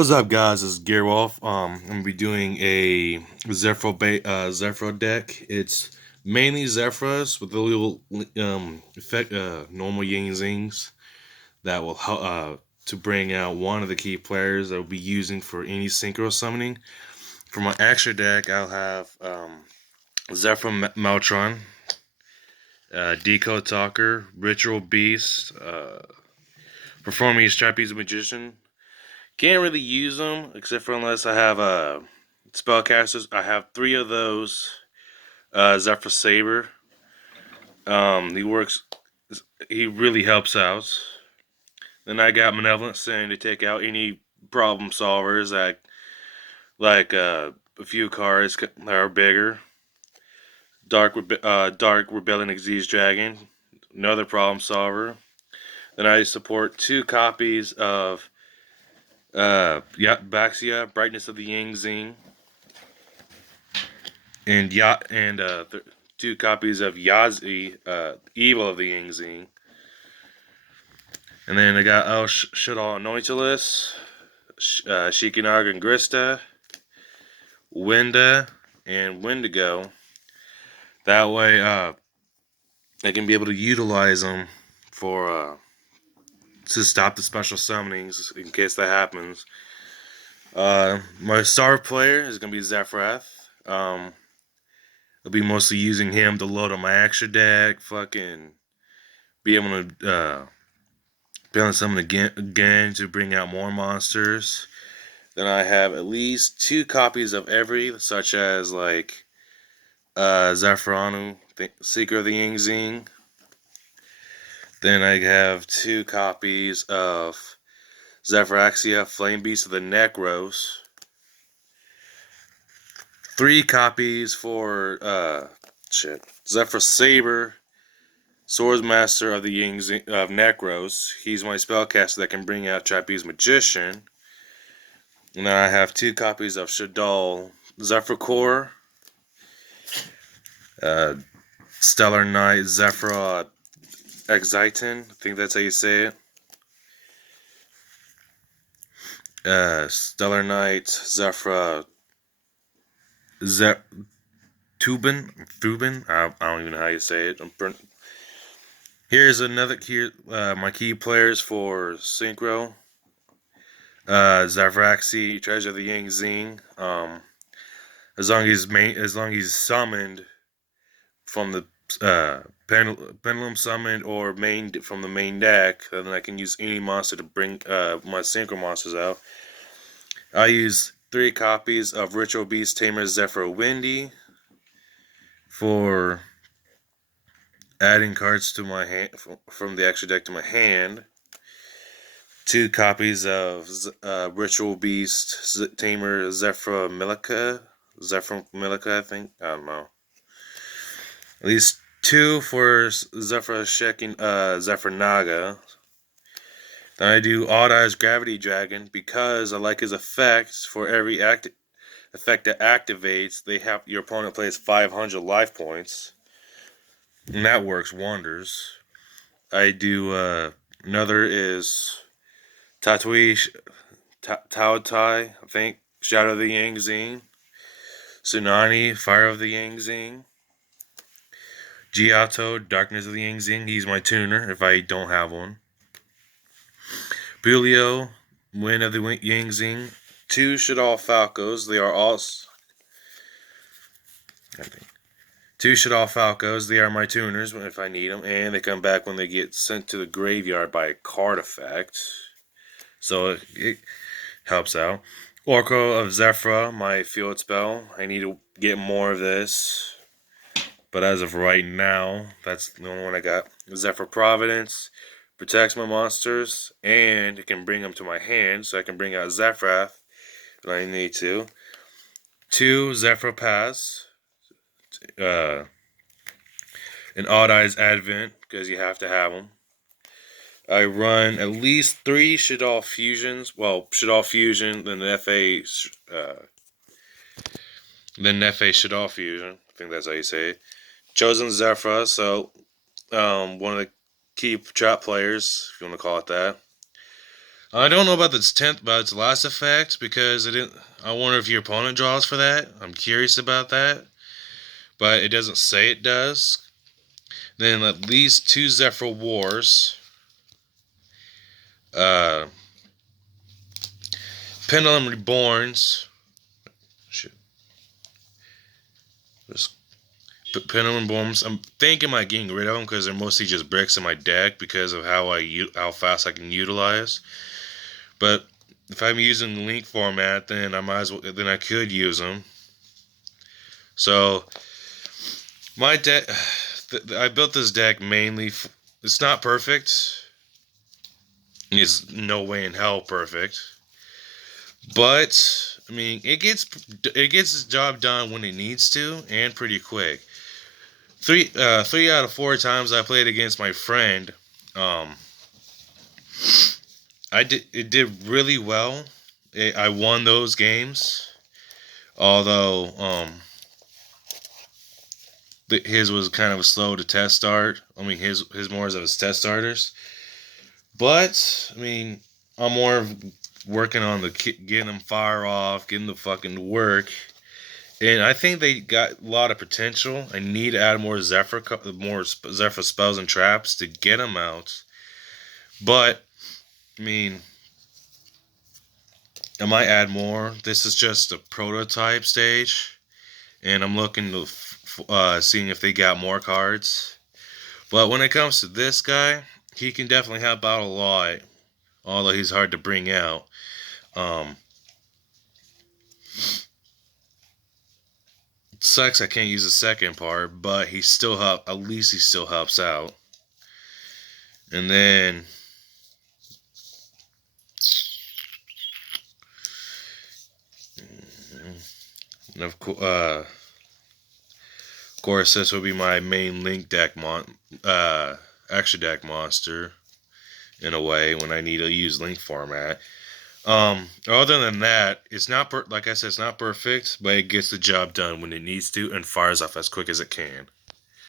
What's up, guys? This is Gearwolf. I'm gonna be doing a Zefra deck. It's mainly Zefras with a little effect, normal Ying Zings that will help to bring out one of the key players that will be using for any synchro summoning. For my extra deck, I'll have Zefra Maltron, Decode Talker, Ritual Beast, Performing Trapeze Magician. Can't really use them except for unless I have spellcasters. I have three of those. Zephyr Saber. He works. He really helps out. Then I got Malevolent Sin to take out any problem solvers that like a few cards that are bigger. Dark Rebellion Xyz Dragon, another problem solver. Then I support two copies of Baxia, Brightness of the Yang Zing, and two copies of Yazi, Evil of the Yang Zing. And then I got Shadal Anointeless, Shikinaga and Grista, Winda, and Wendigo. That way, I can be able to utilize them for to stop the special summonings in case that happens. My star player is gonna be Zefrath. I'll be mostly using him to load on my extra deck. Fucking be able to balance summon again to bring out more monsters. Then I have at least two copies of every, such as like Zafranu, Seeker of the Yingzing. Then I have two copies of Zephraxia, Flame Beast of the Necros. Three copies for Zephyr Saber, Swordsmaster of the Yingzing of Necros. He's my spellcaster that can bring out Trapeze Magician. And then I have two copies of Shadal Zephyr Core, Stellar Knight Zefra Exitin. I think that's how you say it. Stellar Knight Zefra Thubin. I don't even know how you say it. Here's another my key players for Synchro. Zavraxi, Treasure of the Yang Zing. As long as he's summoned from the pendulum summoned or from the main deck, then I can use any monster to bring my synchro monsters out. I use three copies of Ritual Beast Tamer Zephyr Windy for adding cards to my hand from the extra deck to my hand. Two copies of Ritual Beast Tamer Zephyr Milica, I think. I don't know. At least two for Zephyr Shekin, Zephyr Naga. Then I do Odd Eyes Gravity Dragon because I like his effects. For every effect that activates, your opponent plays 500 life points, and that works wonders. I do another is Tatui Tao Tai, I think, Shadow of the Yangzing, Tsunami, Fire of the Yangzing, Giotto, Darkness of the Yangzing. He's my tuner if I don't have one. Bulio, Wind of the Yangzing. Two Shadal Falcos. They are all. Two Shadal Falcos. They are my tuners if I need them, and they come back when they get sent to the graveyard by a card effect. So it helps out. Oracle of Zefra, my field spell. I need to get more of this. But as of right now, that's the only one I got. Zephyr Providence protects my monsters, and it can bring them to my hand, so I can bring out Zefrath if I need to. Two Zephyr Pass, an Odd Eyes Advent, because you have to have them. I run at least three Shadal Fusions. Well, Shadal Fusion, then Nefe Shadal Fusion. I think that's how you say it. Chosen Zefra, so one of the key trap players, if you want to call it that. I don't know about its last effect because it didn't. I wonder if your opponent draws for that. I'm curious about that, but it doesn't say it does. Then at least two Zefra Wars, uh, Pendulum Reborns. Shit, just Pendulum Reborns. I'm thinking about getting rid of them because they're mostly just bricks in my deck because of how fast I can utilize. But if I'm using the link format, then I might as well. Then I could use them. So my deck, I built this deck mainly. It's not perfect. It's no way in hell perfect. But I mean, it gets its job done when it needs to, and pretty quick. Three out of four times I played against my friend, um, it did really well. I won those games, although his was kind of a slow to test start. I mean, his more of his test starters. But I mean, I'm more working on the getting them fire off, getting the fucking work, and I think they got a lot of potential. I need to add more Zephyr spells and traps to get them out. But I mean, I might add more. This is just a prototype stage, and I'm looking to seeing if they got more cards. But when it comes to this guy, he can definitely help out a lot, although he's hard to bring out. Um, it sucks I can't use the second part, but he still help. At least he still helps out. And then, and of course, this would be my main link deck extra deck monster in a way when I need to use link format. Other than that, it's not like I said, it's not perfect, but it gets the job done when it needs to and fires off as quick as it can.